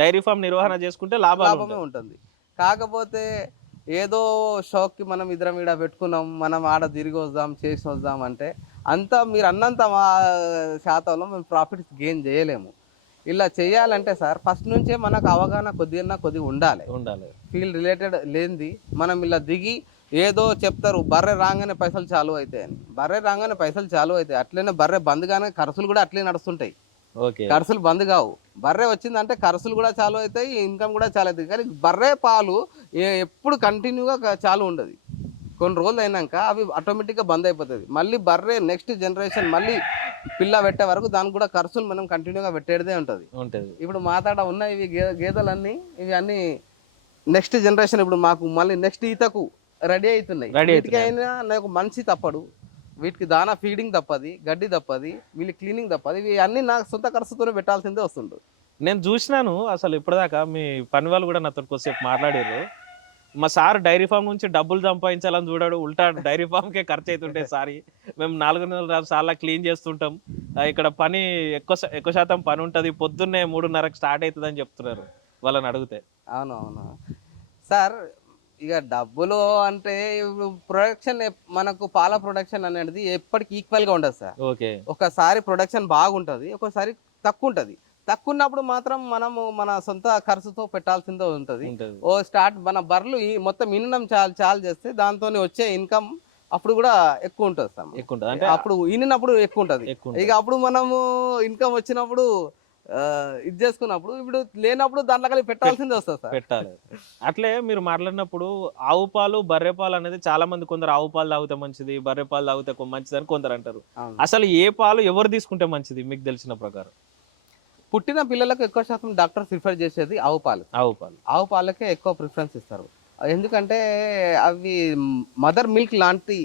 Dairy farm నిర్వహణ చేసుకుంటే లాభాలు లాభమే ఉంటుంది. కాకపోతే ఏదో షాక్కి మనం ఇద్దరం ఈడ పెట్టుకున్నాం మనం ఆడ తిరిగి వద్దాం చేసి వద్దాం అంటే అంతా మీరు అన్నంత మా శాతంలో మేము ప్రాఫిట్స్ గెయిన్ చేయలేము. ఇలా చేయాలంటే సార్ ఫస్ట్ నుంచే మనకు అవగాహన కొద్దిగా కొద్దిగా ఉండాలి. ఉండాలి. ఫీల్డ్ రిలేటెడ్ లేనిది మనం ఇలా దిగి ఏదో చెప్తారు బర్రె రాగానే పైసలు చాలు అవుతాయి అని బర్రె రాగానే పైసలు చాలు అవుతాయి అట్లనే బర్రె బంద్ గానే ఖర్చులు కూడా అట్లే నడుస్తుంటాయి. ఖర్చులు బంద్ కావు. బర్రె వచ్చిందంటే ఖర్చులు కూడా చాలు అవుతాయి ఇన్కమ్ కూడా చాలు అవుతాయి. కానీ బర్రె పాలు ఎప్పుడు కంటిన్యూగా చాలు ఉండదు. కొన్ని రోజులు అయినాక అవి ఆటోమేటిక్గా బంద్ అయిపోతుంది మళ్ళీ బర్రె నెక్స్ట్ జనరేషన్ మళ్ళీ పిల్ల పెట్టే వరకు దానికి కూడా ఖర్చులు మనం కంటిన్యూగా పెట్టేదే ఉంటుంది. ఉంటుంది. ఇప్పుడు మాతాడ ఉన్న ఇవి గేదెలన్నీ. ఇవి అన్నీ నెక్స్ట్ జనరేషన్ ఇప్పుడు మాకు మళ్ళీ నెక్స్ట్ ఈతకు రెడీ అవుతున్నాయి. వీటికి అయినా నాకు మంచి తప్పడు. వీటికి దానా ఫీడింగ్ తప్పది గడ్డి తప్పది వీళ్ళకి క్లీనింగ్ తప్పది. ఇవి అన్ని నాకు సొంత ఖర్చుతోనే పెట్టాల్సిందే వస్తుండు. నేను చూసినాను అసలు ఇప్పటిదాకా మీ పని వాళ్ళు కూడా నాతో కొద్దిసేపు మాట్లాడారు మా సార్ డైరీ ఫామ్ నుంచి డబ్బులు సంపాదించాలని చూడాడు ఉల్టా డైరీ ఫామ్కే ఖర్చు అవుతుంటే సారి. మేము నాలుగు వందల సార్లు క్లీన్ చేస్తుంటాం. ఇక్కడ పని ఎక్కువ ఎక్కువ శాతం పని ఉంటుంది పొద్దున్నే మూడున్నరకు స్టార్ట్ అవుతుందని చెప్తున్నారు వాళ్ళని అడిగితే. అవును అవును సార్ ఇక డబ్బులు అంటే ప్రొడక్షన్ మనకు పాల ప్రొడక్షన్ అనేది ఎప్పటికి ఈక్వల్గా ఉండదు సార్. ఓకే. ఒకసారి ప్రొడక్షన్ బాగుంటుంది ఒకసారి తక్కువ ఉంటుంది తక్కువ ఉన్నప్పుడు మాత్రం మనము మన సొంత ఖర్చుతో పెట్టాల్సిందే ఉంటుంది. ఉంటుంది. ఓ స్టార్ట్ మన బర్రెలు ఈ మొత్తం ఇనడం చాలు చాలు చేస్తే దాంతో వచ్చే ఇన్కమ్ అప్పుడు కూడా ఎక్కువ ఉంటుంది సార్. ఎక్కువ ఉంటుంది. అంటే అప్పుడు ఇనినప్పుడు ఎక్కువ ఉంటుంది. ఎక్కువ ఇక అప్పుడు మనము ఇన్కమ్ వచ్చినప్పుడు ఇది చేసుకున్నప్పుడు ఇప్పుడు లేనప్పుడు దాంట్లో కలిపి పెట్టాల్సిందే వస్తుంది సార్. పెట్టాలి. అట్లే మీరు మాట్లాడినప్పుడు ఆవు పాలు బర్రె పాలు అనేది చాలా మంది కొందరు ఆవు పాలు తాగితే మంచిది బర్రె పాలు తాగితే మంచిది అని కొందరు అంటారు. అసలు ఏ పాలు ఎవరు తీసుకుంటే మంచిది మీకు తెలిసిన ప్రకారం? పుట్టిన పిల్లలకు ఎక్కువ శాతం డాక్టర్ ప్రిఫర్ చేసేది ఆవు పాలు. ఆవు పాలు. ఆవు పాలకే ఎక్కువ ప్రిఫరెన్స్ ఇస్తారు. ఎందుకంటే అవి మదర్ మిల్క్ లాంటి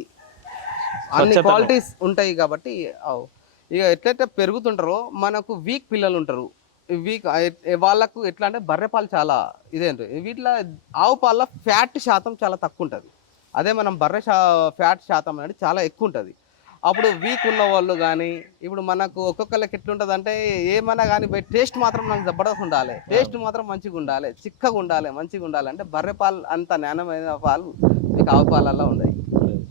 అన్ని. క్వాలిటీస్ ఉంటాయి కాబట్టి ఆవు. ఇక ఎట్లయితే పెరుగుతుంటారో మనకు వీక్ పిల్లలు ఉంటారు వీక్ వాళ్ళకు ఎట్లా అంటే బర్రె పాలు చాలా ఇదేంటి వీటిలో ఆవు పాల ఫ్యాట్ శాతం చాలా తక్కువ ఉంటుంది అదే మనం బర్రె శా ఫ్యాట్ శాతం అనేది చాలా ఎక్కువ ఉంటుంది అప్పుడు వీక్ ఉన్న వాళ్ళు కానీ ఇప్పుడు మనకు ఒక్కొక్కరికి ఎట్లుంటుంది అంటే ఏమన్నా కానీ టేస్ట్ మాత్రం మనకు జబర్దస్త్ ఉండాలి. టేస్ట్ మాత్రం మంచిగా ఉండాలి చిక్కగా ఉండాలి మంచిగా ఉండాలి. అంటే బర్రె పాలు అంత నాణ్యమైన పాలు మీకు ఆవు పాలల్లో ఉన్నాయి